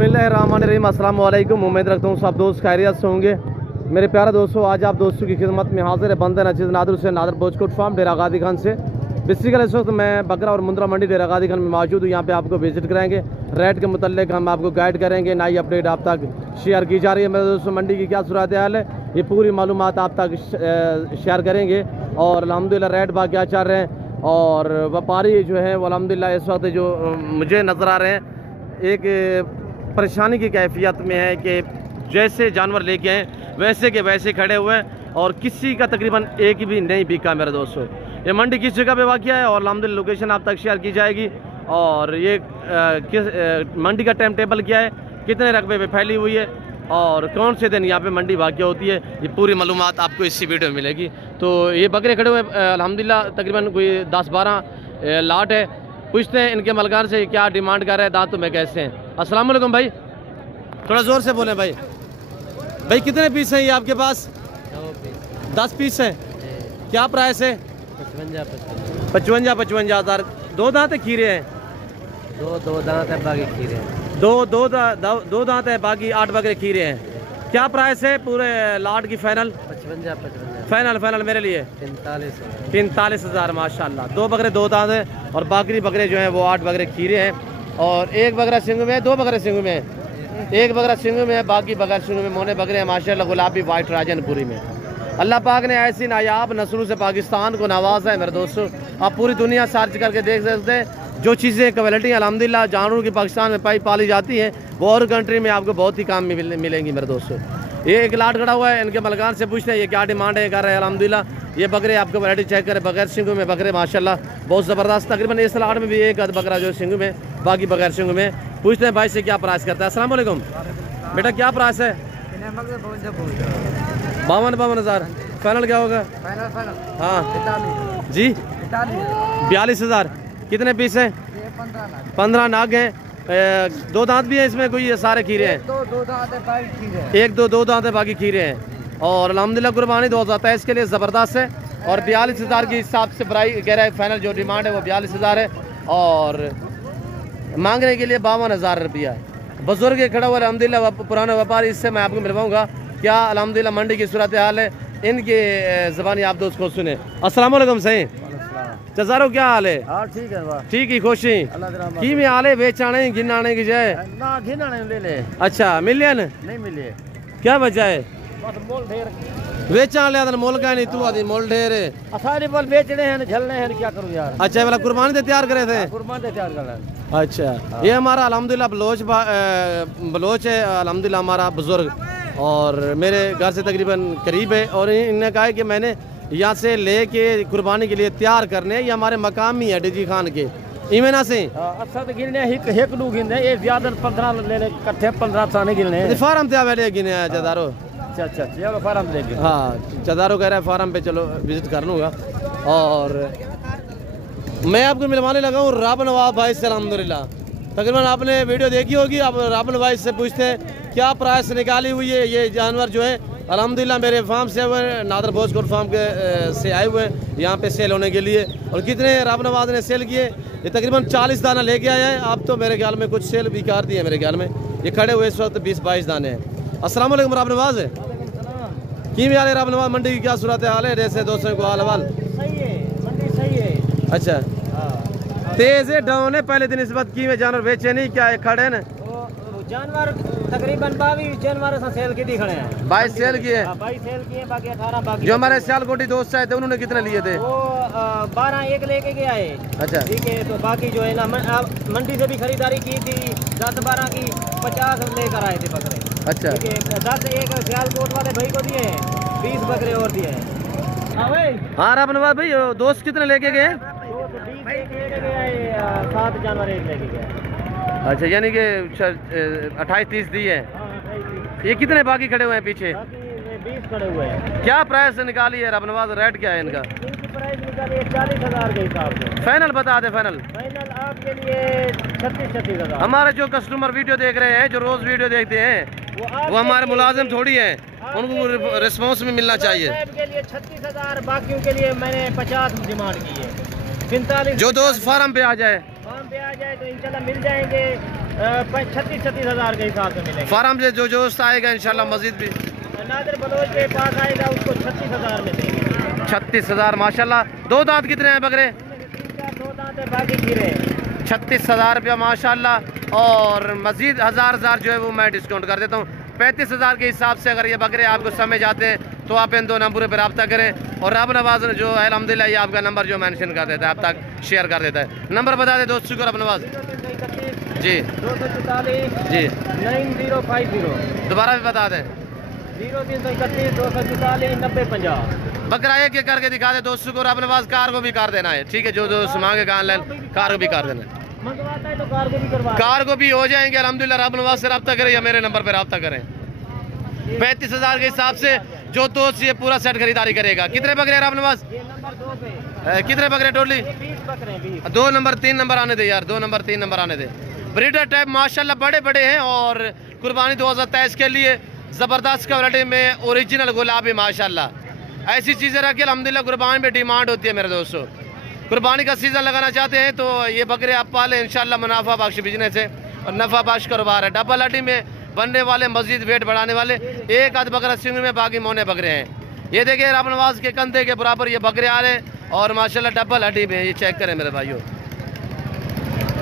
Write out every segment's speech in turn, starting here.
बिस्मिल्लाहिर्रहमानिर्रहीम। अस्सलाम वालेकुम। उम्मीद रखता हूँ सब दोस्त खैरियत से होंगे। मेरे प्यारे दोस्तों, आज आप दोस्तों की खिदमत में हाजिर है बंदे नचीज़ नादर हुसैन नादर बोचकोट फार्म डेरा गादी खान से। बेसिकली इस वक्त मैं बकरा और मुंद्रा मंडी डेरा गादी खान में मौजूद हूँ। यहाँ पे आपको विजिट कराएंगे, रेट के मुतल्लिक हम आपको गाइड करेंगे, नई अपडेट आप तक शेयर की जा रही है। मेरे दोस्तों, मंडी की क्या सूरत हाल है ये पूरी मालूमात आप तक शेयर करेंगे। और अल्हम्दुलिल्लाह रेट भाव क्या चल रहे हैं और व्यापारी जो है वो अल्हम्दुलिल्लाह इस वक्त जो मुझे नज़र आ रहे हैं एक परेशानी की कैफियत में है कि जैसे जानवर लेके आए वैसे के वैसे खड़े हुए हैं और किसी का तकरीबन एक भी नहीं बिका। मेरे दोस्तों, ये मंडी किस जगह पे वाक़या है और अल्हम्दुलिल्लाह लोकेशन आप तक शेयर की जाएगी। और ये किस मंडी का टाइम टेबल क्या है, कितने रकबे पे फैली हुई है और कौन से दिन यहाँ पे मंडी वाक़या होती है, ये पूरी मालूमात आपको इसी वीडियो में मिलेगी। तो ये बकरे खड़े हुए अल्हम्दुलिल्लाह तकरीबन कोई 10-12 लाट है। पूछते हैं इनके मलकान से क्या डिमांड कर रहे हैं, दांतों में कैसे हैं। अस्सलाम वालेकुम भाई, थोड़ा ज़ोर से बोलें भाई। भाई कितने पीस हैं ये आपके पास? 10 पीस हैं। क्या प्राइस है? 55 हज़ार। दो दांत है, खीरे हैं? दो दांत है, बाकी खीरे हैं। दो दांत है, बाकी 8 बकरे खीरे हैं। क्या प्राइस है पूरे लाट की? फाइनल 55 फाइनल मेरे लिए 45 हज़ार। माशाल्लाह, 2 बकरे 2 दांत है और बाकी बकरे जो हैं वो 8 बकरे खीरे हैं। और एक बकरा सिंग में है, 2 बकरे सिंग में है, एक बकरा सिंग में है, बाकी बगैर सिंग में मोने बकरे हैं। माशाल्लाह गुलाबी वाइट राजनपुरी में अल्लाह पाक ने ऐसी नायाब नस्लों से पाकिस्तान को नवाजा है। मेरे दोस्तों, आप पूरी दुनिया सर्च करके देख सकते हैं जो चीज़ें क्वालिटी अल्हम्दुलिल्लाह जानवरों की पाकिस्तान में पाली जाती हैं वो और कंट्री में आपको बहुत ही काम में मिलेंगी। मेरे दोस्तों, ये एक लाट खड़ा हुआ है, इनके मलकान से पूछते हैं ये क्या डिमांड है कर रहे हैं। अल्हम्दुलिल्लाह ये बकरे आपको वैरायटी चेक करें, बगैर सिंगों में बकरे माशाल्लाह बहुत ज़बरदस्त। तकरीबन इस लाट में भी एक बकरा जो सिंगों में, बाकी बगैर सिंगों में। पूछते हैं भाई से क्या प्राइस करता है। अस्सलाम वालेकुम बेटा, क्या प्राइस है? 52 हज़ार। फाइनल क्या होगा? हाँ जी, 42 हज़ार। कितने पीस हैं? 15 नाग हैं। 2 दांत भी हैं इसमें, कोई ये सारे खीरे हैं? 2 दांत है, बाकी खीरे हैं। 1-2 दांत है, बाकी खीरे हैं। और अल्हम्दुलिल्लाह कुर्बानी 2023 के लिए ज़बरदस्त है। और 42 हज़ार के हिसाब से प्राइस कह रहा है, फाइनल जो डिमांड है वो 42 हज़ार है और मांगने के लिए 52 हज़ार रुपया है। बुजुर्ग खड़ा हुआ अल्हम्दुलिल्लाह पुराना व्यापारी, इससे मैं आपको मिलवाऊंगा क्या अल्हम्दुलिल्लाह मंडी की सूरत हाल है, इनके ज़बानी आप दोस्त को सुने। अस्सलाम वालेकुम सही चजारो, क्या हाल है? ठीक है, ठीक ही खुशी की में हाल है? बेचाने गिनाने की जाए ना, गिनाने ले ले। अच्छा, मिले नहीं मिले, क्या वजह है? बस मोल ढेर बेचा लिया मोल का नहीं, तू आदि मोल ढेर है। असारे बोल बेचने हैं, झलने हैं, क्या करूं यार। अच्छा, वाला कुर्बानी से तैयार करे थे? कुर्बान से तैयार करना। अच्छा, ये हमारा अल्हम्दुलिल्लाह बलोच है अल्हम्दुलिल्लाह हमारा बुजुर्ग, और मेरे घर से तकरीबन करीब है। और इन्होंने कहा है कि मैंने यहाँ से लेके कुर्बानी के लिए तैयार करने, ये हमारे मकामी है डीजी खान के इमेना से। अच्छा तो गिनने एक लू गिनने, ये ज्यादा 15 ले ले इकट्ठे 15 साने गिनने। फार्म ते वाले गिने जदारो। अच्छा, चलो फार्म देंगे। हाँ, जदारो कह रहा है फार्म पे चलो विजिट कर लूँगा। और मैं आपको मिलवाने लगा हूँ राब नवाब भाई से। अल्हम्दुलिल्लाह तकरीबन आपने वीडियो देखी होगी। आप राब नवाब से पूछते हैं क्या प्राइस निकाली हुई है। ये जानवर जो है अल्हम्दुलिल्लाह मेरे फार्म से हुए, नादर बोचकोट फार्म के से आए हुए यहाँ पे सेल होने के लिए। और कितने राब नवाब ने सेल किए? ये तकरीबन 40 दाना लेके आया है। आप तो मेरे ख्याल में कुछ सेल भी कर दिए मेरे ख्याल में। ये खड़े हुए इस वक्त 20-22 दाने हैं। अस्सलाम वालेकुम राब नवाज है की में राब नवाज, मंडी की क्या सूरत हाल है? जैसे दोस्तों को हाल हवाल सही है, मंडी सही है। अच्छा, तेज है डाउन है पहले दिन इस बात की में जानवर बेचे नहीं, क्या खड़े हैं? जानवर तकरीबन 22 जानवर से सेल की खड़े हैं। 22 सेल किए, 22 सेल किए, बाकी 18 बाकी। जो हमारे सियालकोटी दोस्त आए थे उन्होंने कितने लिए थे? वो 12 एक लेके गया है। अच्छा, ठीक है। तो बाकी जो है ना मंडी से भी खरीदारी की थी, 10-12 की 50 लेकर आए थे बकरे। अच्छा, ठीक है। 10 एक सियालकोट वाले भाई को दिए हैं, 20 बकरे और दिए हैं। हाँ राब नवाज भाई, दोस्त कितने लेके गए? 20 लेके गया है, 7 जानवर एक लेके गया। अच्छा, यानी कि 28-30 दिए हैं। ये कितने बाकी खड़े हुए हैं पीछे? 20 खड़े हुए हैं। क्या प्राइस निकाली है राब नवाज? रेट क्या है इनका? इनकी प्राइस निकाली है 40 हज़ार के हिसाब से। फाइनल बता दे। फाइनल आपके लिए 36 हज़ार। हमारे जो कस्टमर वीडियो देख रहे हैं, जो रोज वीडियो देखते हैं, वो हमारे मुलाजिम थोड़ी है, उनको रिस्पॉन्स में मिलना चाहिए। के लिए 36 हज़ार, बाकियों के लिए मैंने 50 डिमांड की है। 45 जो दोस्त फार्म पे आ जाए, फार्म पे आ जाए तो इंशाल्लाह मिल जाएंगे। 36 हज़ार के हिसाब से मिलेगा। फार्म से जो दोस्त आएगा इंशाल्लाह मस्जिद भी नादिर बलोच के पास आएगा उसको 36 हज़ार में देंगे। 36 हज़ार माशाल्लाह। दो दांत कितने हैं बकरे? 2 दांत है, बाकी खीरे 36 हज़ार रुपया माशाल्लाह। और मज़ीद हज़ार जो है वो मैं डिस्काउंट कर देता हूँ। 35 हज़ार के हिसाब से अगर ये बकरे आपको समझ आते हैं तो आप इन 2 नंबरों पर रब्ता करें। और रब नवाज जो है अल्हम्दुलिल्लाह ये आपका नंबर जो मेंशन कर देता है, आप तक शेयर कर देता है। नंबर बता दे दोस्त, शुक्र रब नवाज जी। 244 जी 9050 दोबारा भी बता दें। 0331 244 9050। बकरा एक एक करके दिखा दे दोस्तों को। रब नवाज कार को भी कर देना है, ठीक है? जो दोस्त मांगे ऑनलाइन कार को भी कर देना है। मंगवाता है तो कार को भी करवा कार को भी हो जाएंगे अल्हम्दुलिल्लाह। रब नवाज से रब्ता करें या मेरे नंबर पर रब्ता करें। 35 हज़ार के हिसाब से जो दोस्त ये पूरा सेट खरीदारी करेगा। कितने बकरे हैं रब नवाज? ये नंबर 2 पे कितने बकरे टोटली? 20 बकरे हैं, 20। 2 नंबर 3 नंबर आने दे यार, 2 नंबर 3 नंबर आने दे। ब्रीडर टाइप माशाल्लाह बड़े बड़े हैं और कुर्बानी 2023 के लिए ज़बरदस्त क्वालिटी में ओरिजिनल गुलाबी माशाल्लाह। ऐसी चीज़ें रखी अल्हम्दुलिल्लाह कुर्बानी में डिमांड होती है मेरे दोस्तों। कुर्बानी का सीज़न लगाना चाहते हैं तो ये बकरे आप पाले, इंशाल्लाह मुनाफा बख्श बिजनेस है और नफा बख्श कारोबार है। डबल हड्डी में बनने वाले, मजीद वेट बढ़ाने वाले। एक आध बकरा सिंग में, बाकी मोने बकरे हैं। ये देखिए रब नवाज के कंधे के बराबर ये बकरे आ रहे हैं और माशाल्लाह डबल हड्डी में। ये चेक करें मेरे भाइयों।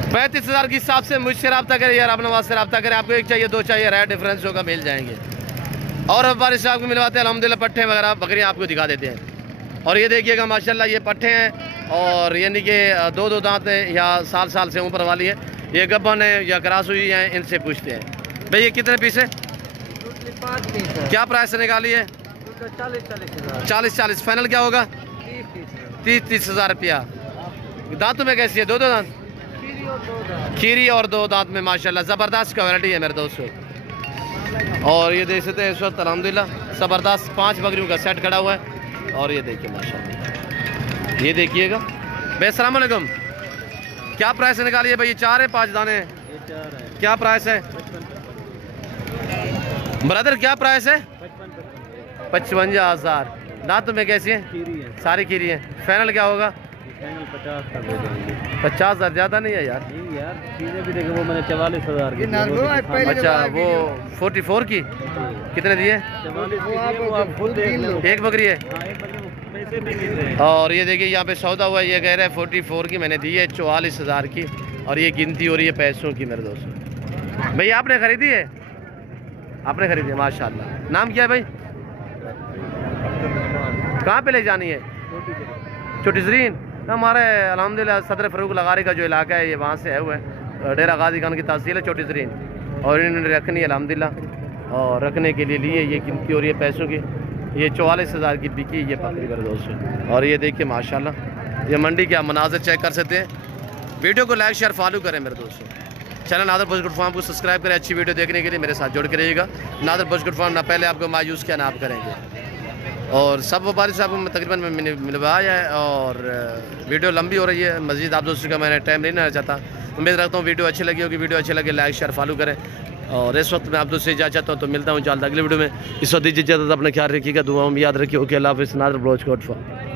35 हज़ार के हिसाब से मुझसे रब्ता करें या रब नवाज से रब्ता करें। आपको एक चाहिए, 2 चाहिए, रेट डिफरेंस होगा, मिल जाएंगे। और बारिश साहब को मिलवाते हैं अल्हम्दुलिल्लाह। पट्ठे वगैरह बकरियाँ आपको दिखा देते हैं। और ये देखिएगा माशाल्लाह ये पट्ठे हैं और यानी कि 2 दांत है या साल से ऊपर वाली है। ये गब्बन है या क्रॉस हुई है, इनसे पूछते हैं। भाई ये कितने पीस है? 5 पीस है। क्या प्राइस निकाली है? 40 फाइनल क्या होगा? 30 हज़ार रुपया। दांतों में कैसी है? 2 दांत खीरी और 2 दांत में माशाल्लाह ज़बरदस्त क्वालिटी है मेरे दोस्तों। और ये देख सकते हैं इस वक्त अल्हम्दुलिल्लाह ज़बरदस्त 5 बकरियों का सेट खड़ा हुआ है। और ये देखिए माशाल्लाह, ये देखिएगा। भाई अस्सलाम वालेकुम, क्या प्राइस निकाली है भाई? ये 4 है, 5 दाने हैं? 4 है। क्या प्राइस है ब्रदर? क्या प्राइस है? 55 हज़ार। दांतों में कैसी है? खीरी है, सारी खीरी है। फाइनल क्या होगा? फाइनल 50 का दे देंगे। 50 हज़ार ज़्यादा नहीं है यार? नहीं यार, खीरे भी देखे वो मैंने 44 हज़ार की। अच्छा वो 44 की कितने दिए? 44 वो आप खुद देख लो। एक बकरी है। हाँ, एक बकरे को पैसे भी मिल रहे हैं। और ये देखिए यहाँ पे सौदा हुआ है, ये कह रहे हैं 44 की मैंने दी है, 44 हज़ार की। और ये गिनती हो रही है पैसों की मेरे दोस्तों। भैया आपने खरीदी है? आपने खरीदी है माशाल्लाह। नाम क्या है भाई? कहाँ पे ले जानी है? छोटी जरीन। हमारे अल्हम्दुलिल्लाह सदर फ़रूक लगारी का जो इलाका है ये वहाँ से है हुआ है। डेरा गाजी खान की तहसील है छोटी जरीन। और इन्होंने रखनी है अल्हम्दुलिल्लाह। और रखने के लिए लिए ये गिनती हो रही है पैसों की। ये 44 हज़ार की बिकी ये बकरी मेरे दोस्तों। और ये देखिए माशाल्लाह ये मंडी के आप मनाज़र चेक कर सकते हैं। वीडियो को लाइक शेयर फॉलो करें मेरे दोस्तों। चैनल नादर बॉयज़ फार्म को सब्सक्राइब करें। अच्छी वीडियो देखने के लिए मेरे साथ जुड़ के रहिएगा। नादर बॉयज़ फार्म ना पहले आपको मायूस किया ना आप करेंगे। और सब व्यापारी साहब को तकरीबन मैंने मिलवाया है। और वीडियो लंबी हो रही है, मज़ीद आप दोस्तों का मैंने टाइम नहीं लेना चाहता। उम्मीद रखता हूँ वीडियो अच्छी लगी होगी। वीडियो अच्छी लगे लाइक शेयर फॉलो करें। और इस वक्त मैं आप दोस्तों से इजाज़त चाहता हूँ, तो मिलता हूँ जल्द अगले वीडियो में। इस वक्त दीजिए इजाज़त, अपना ख्याल रखिएगा, दुआओं में याद रखिए। ओके, अल्लाह हाफ़िज़। Nadar boys farm.